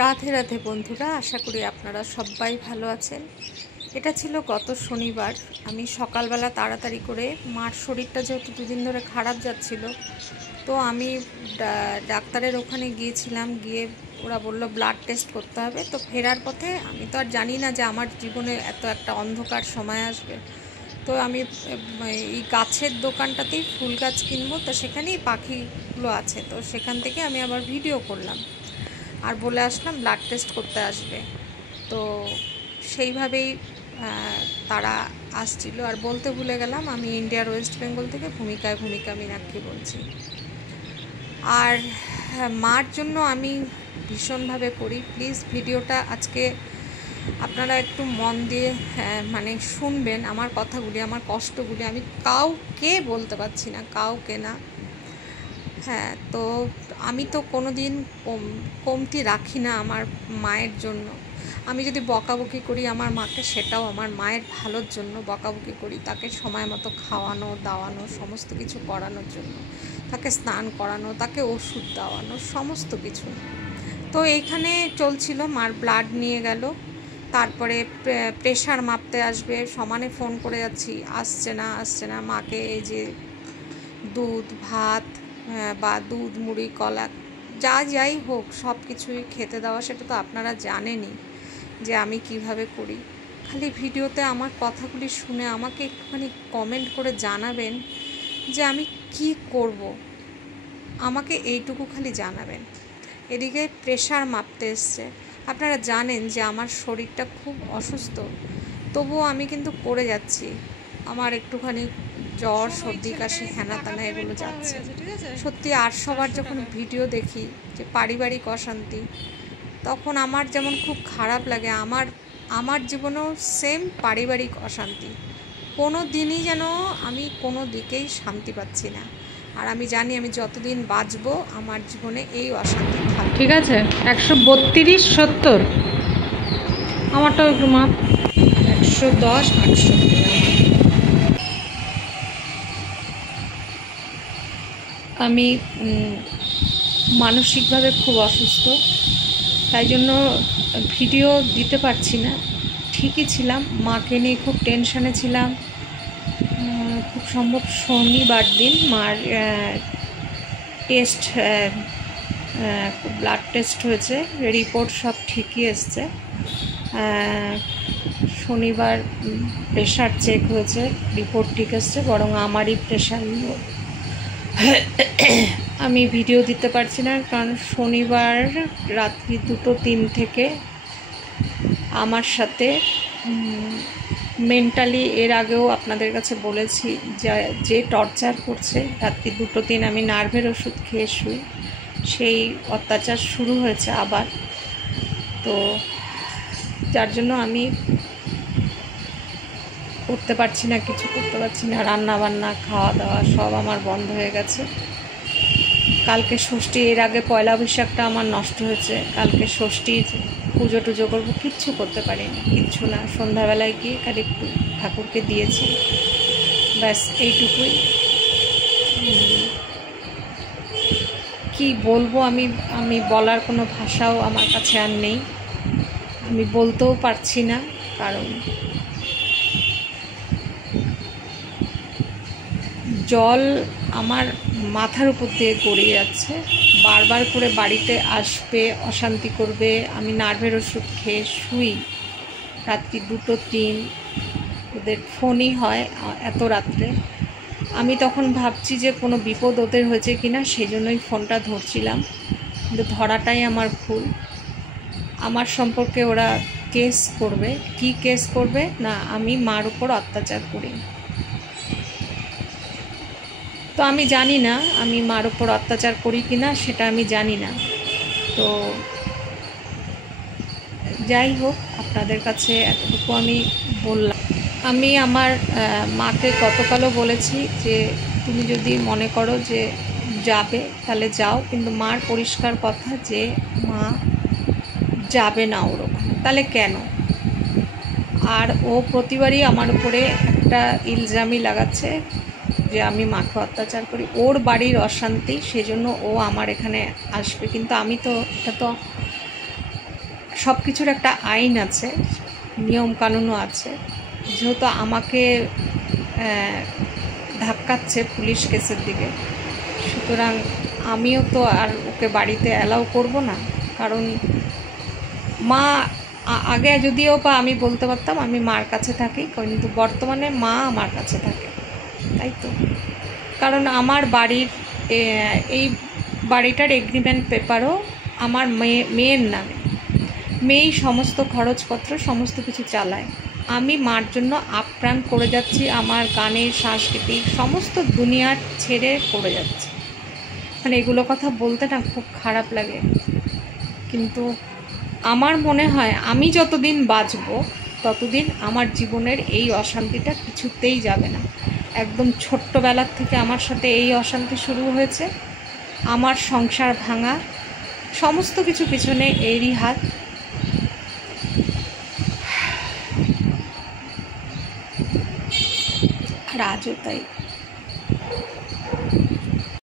রাধে রাধে বন্ধুরা, আশা করি আপনারা সবাই ভালো আছেন। এটা ছিল গত শনিবার। আমি সকালবেলা তাড়াতাড়ি করে, মার শরীরটা যেহেতু দুদিন ধরে খারাপ যাচ্ছিল, তো আমি ডাক্তারের ওখানে গিয়েছিলাম। গিয়ে ওরা বললো ব্লাড টেস্ট করতে হবে। তো ফেরার পথে আমি তো আর জানি না যে আমার জীবনে এত একটা অন্ধকার সময় আসবে। তো আমি এই গাছের দোকানটাতেই ফুল গাছ কিনবো, তো সেখানেই পাখিগুলো আছে, তো সেখান থেকে আমি আবার ভিডিও করলাম আর বলে আসলাম ব্লাড টেস্ট করতে আসবে। তো সেইভাবেই তারা আসছিল। আর বলতে ভুলে গেলাম, আমি ইন্ডিয়ার ওয়েস্ট বেঙ্গল থেকে ভূমিকা মীনাক্ষী বলছি। আর মার জন্য আমি ভীষণভাবে করি। প্লিজ ভিডিওটা আজকে আপনারা একটু মন দিয়ে শুনবেন আমার কথাগুলি, আমার কষ্টগুলি। আমি কাউকে বলতে পারছি না, কাউকে না। হ্যাঁ, তো আমি তো কোনো দিন কমতি রাখি না আমার মায়ের জন্য। আমি যদি বকাবকি করি আমার মাকে, সেটাও আমার মায়ের ভালোর জন্য বকাবকি করি। তাকে সময় মতো খাওয়ানো দাওয়ানো, সমস্ত কিছু করানোর জন্য, তাকে স্নান করানো, তাকে ওষুধ দেওয়ানো, সমস্ত কিছু। তো এইখানে চলছিল, মার ব্লাড নিয়ে গেল, তারপরে প্রেশার মাপতে আসবে। সমানে ফোন করে যাচ্ছি, আসছে না। মাকে এই যে দুধ ভাত বা দুধ মুড়ি কলা যাই হোক সব কিছুই খেতে দেওয়া, সেটা তো আপনারা জানেনই যে আমি কিভাবে করি। খালি ভিডিওতে আমার কথাগুলি শুনে আমাকে একটুখানি কমেন্ট করে জানাবেন যে আমি কি করব, আমাকে এইটুকু খালি জানাবেন। এদিকে প্রেশার মাপতে এসছে। আপনারা জানেন যে আমার শরীরটা খুব অসুস্থ, তবুও আমি কিন্তু করে যাচ্ছি। আমার একটুখানি জ্বর সর্দি কাশি হেনা তেনা এগুলো যাচ্ছে। সত্যি আর সবার যখন ভিডিও দেখি যে পারিবারিক অশান্তি, তখন আমার যেমন খুব খারাপ লাগে। আমার জীবনেও সেম পারিবারিক অশান্তি। কোনো দিনই যেন আমি কোনো দিকেই শান্তি পাচ্ছি না। আর আমি জানি আমি যতদিন বাঁচবো আমার জীবনে এই অশান্তি থাকবে। ঠিক আছে, 132 70 আমারটাও একটু মাপ। 110 68 আমি মানসিকভাবে খুব অসুস্থ, তাই জন্য ভিডিও দিতে পারছি না। ঠিকই ছিলাম, মাকে নিয়ে খুব টেনশানে ছিলাম। খুব সম্ভব শনিবার দিন মার টেস্ট, ব্লাড টেস্ট হয়েছে, রিপোর্ট সব ঠিকই এসছে। শনিবার প্রেশার চেক হয়েছে, রিপোর্ট ঠিক এসছে, বরং আমারই প্রেশার লো। আমি ভিডিও দিতে পারছি না, কারণ শনিবার রাত্রি 2:03 থেকে আমার সাথে মেন্টালি, এর আগেও আপনাদের কাছে বলেছি যে টর্চার করছে। রাত্রি 2:03 আমি নার্ভের ওষুধ খেয়ে শুই, সেই অত্যাচার শুরু হয়েছে আবার। তো যার জন্য আমি করতে পারছি না, কিছু করতে পারছি না। রান্না বান্না খাওয়া দাওয়া সব আমার বন্ধ হয়ে গেছে। কালকে ষষ্ঠী, এর আগে পয়লা বৈশাখটা আমার নষ্ট হয়েছে। কালকে ষষ্ঠীর পুজো টুজো করবো, কিচ্ছু করতে পারিনি, কিচ্ছু না। সন্ধ্যাবেলায় গিয়ে খালি একটু ঠাকুরকে দিয়েছি, ব্যাস এইটুকুই। কি বলবো আমি বলার কোনো ভাষাও আমার কাছে আর নেই। আমি বলতেও পারছি না, কারণ জল আমার মাথার উপর দিয়ে গড়িয়ে যাচ্ছে। বারবার করে বাড়িতে আসবে, অশান্তি করবে। আমি নার্ভের ওষুধ খেয়ে শুই, রাত্রি 2-3 ওদের ফোনই হয় এত রাত্রে। আমি তখন ভাবছি যে কোনো বিপদ ওদের হয়েছে কি না, সেই জন্যই ফোনটা ধরছিলাম, কিন্তু ধরাটাই আমার ভুল। আমার সম্পর্কে ওরা কেস করবে। কি কেস করবে না, আমি মার উপর অত্যাচার করি। তো আমি জানি না আমি মার উপর অত্যাচার করি কি না, সেটা আমি জানি না। তো যাই হোক, আপনাদের কাছে এতটুকু আমি বললাম। আমি আমার মাকে গতকালও বলেছি যে তুমি যদি মনে করো যে যাবে তাহলে যাও, কিন্তু মার পরিষ্কার কথা যে মা যাবে না ওর ওখানে। তাহলে কেন? আর ও প্রতিবারই আমার উপরে একটা ইলজামই লাগাচ্ছে যে আমি মাকে অত্যাচার করি, ওর বাড়ির অশান্তি, সেজন্য ও আমার এখানে আসবে। কিন্তু আমি তো এটা তো সব কিছুর একটা আইন আছে, নিয়ম কানুনও আছে। যেহেতু আমাকে ধাক্কাচ্ছে পুলিশ কেসের দিকে, সুতরাং আমিও তো আর ওকে বাড়িতে অ্যালাউ করব না। কারণ মা আগে যদিও বা আমি বলতে পারতাম আমি মার কাছে থাকি, কিন্তু বর্তমানে মা আমার কাছে থাকে, তাই তো। কারণ আমার বাড়ির এই বাড়িটার এগ্রিমেন্ট পেপারও আমার মেয়ের নামে। মেয়েই সমস্ত খরচপত্র সমস্ত কিছু চালায়। আমি মার জন্য আপ্রাণ করে যাচ্ছি, আমার গানের সাংস্কৃতিক সমস্ত দুনিয়ার ছেড়ে করে যাচ্ছি। মানে এগুলো কথা বলতে না খুব খারাপ লাগে, কিন্তু আমার মনে হয় আমি যতদিন বাঁচব ততদিন আমার জীবনের এই অশান্তিটা কিছুতেই যাবে না। একদম ছোট্টবেলার থেকে আমার সাথে এই অশান্তি শুরু হয়েছে, আমার সংসার ভাঙা, সমস্ত কিছু পিছনে এরই হাত। আর আজও তাই।